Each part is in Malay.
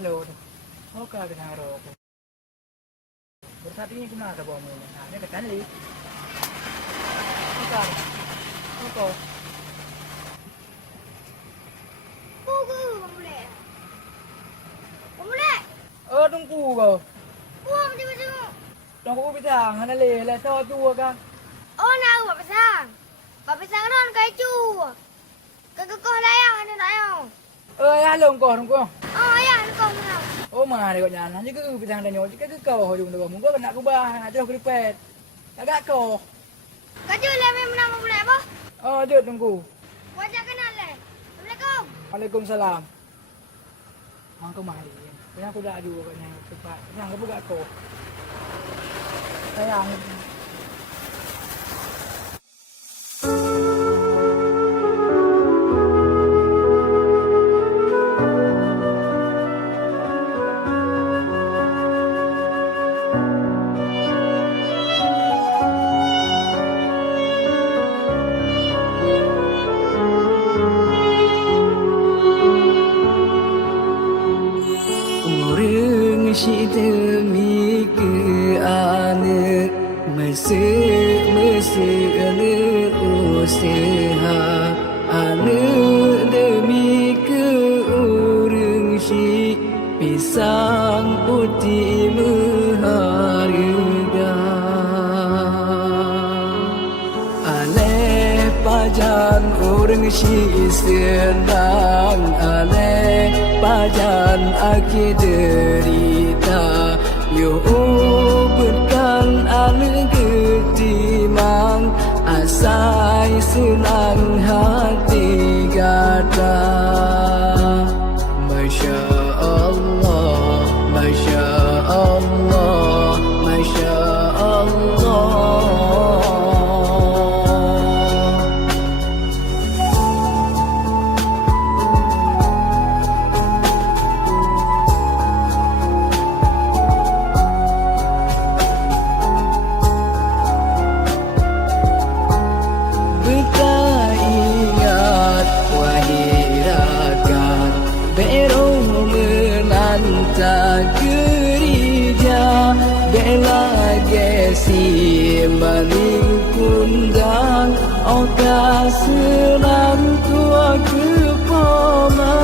Halo, mau ke dengan rokok. Saat ini kemana bawa mulu? Nah, ini ke Stanley. Bukan. Rokok. Tunggu kau. Tunggu pisang, mana le, lah saw tua kan? Oh, nak buat pisang. Buat pisang non keju. Kau layak ada nak yang. Ya longkor tunggu. Oh, ya, kau mana? Oh, mana kau nyana? Jika pisang dan nyok, jika kau hujung tu, mungkin nak kubah, nak terus keripet. Agak kau. Keju lebih menang boleh apa? Oh, jom tunggu. Wajah kenal le. Assalamualaikum. Waalaikumsalam. Kau mari. Kenapa aku dah adu katnya cepat. Pisang kau buka kau. Sayang. Shi demi ke ane mesek ane usaha ane demi ke orang shi pisang putih berharga ane pajan orang shi senang ane pajan akhir derita yo berkan ane ketimang asai senang hati gata Masya Allah Masya Allah Masya Allah gereja bela gesi maling kundang oka senang tua kepoma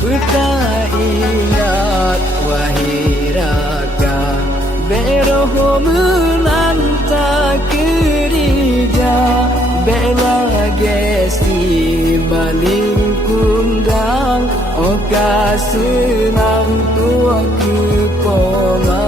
Beta ingat wahai raga beroh menanta gereja bela gesi maling kundang oka senang tua kepoma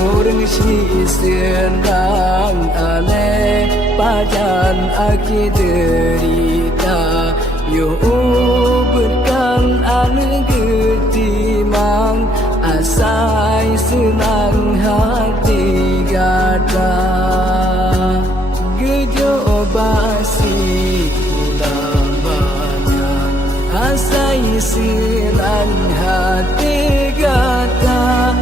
orang si senang ane pajan akhir derita yo berkan ane ketimang asai senang hati gata gejo basi ulang banyak asai senang hati gata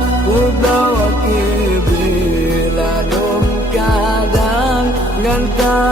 Bawa ke beladong kadang nganta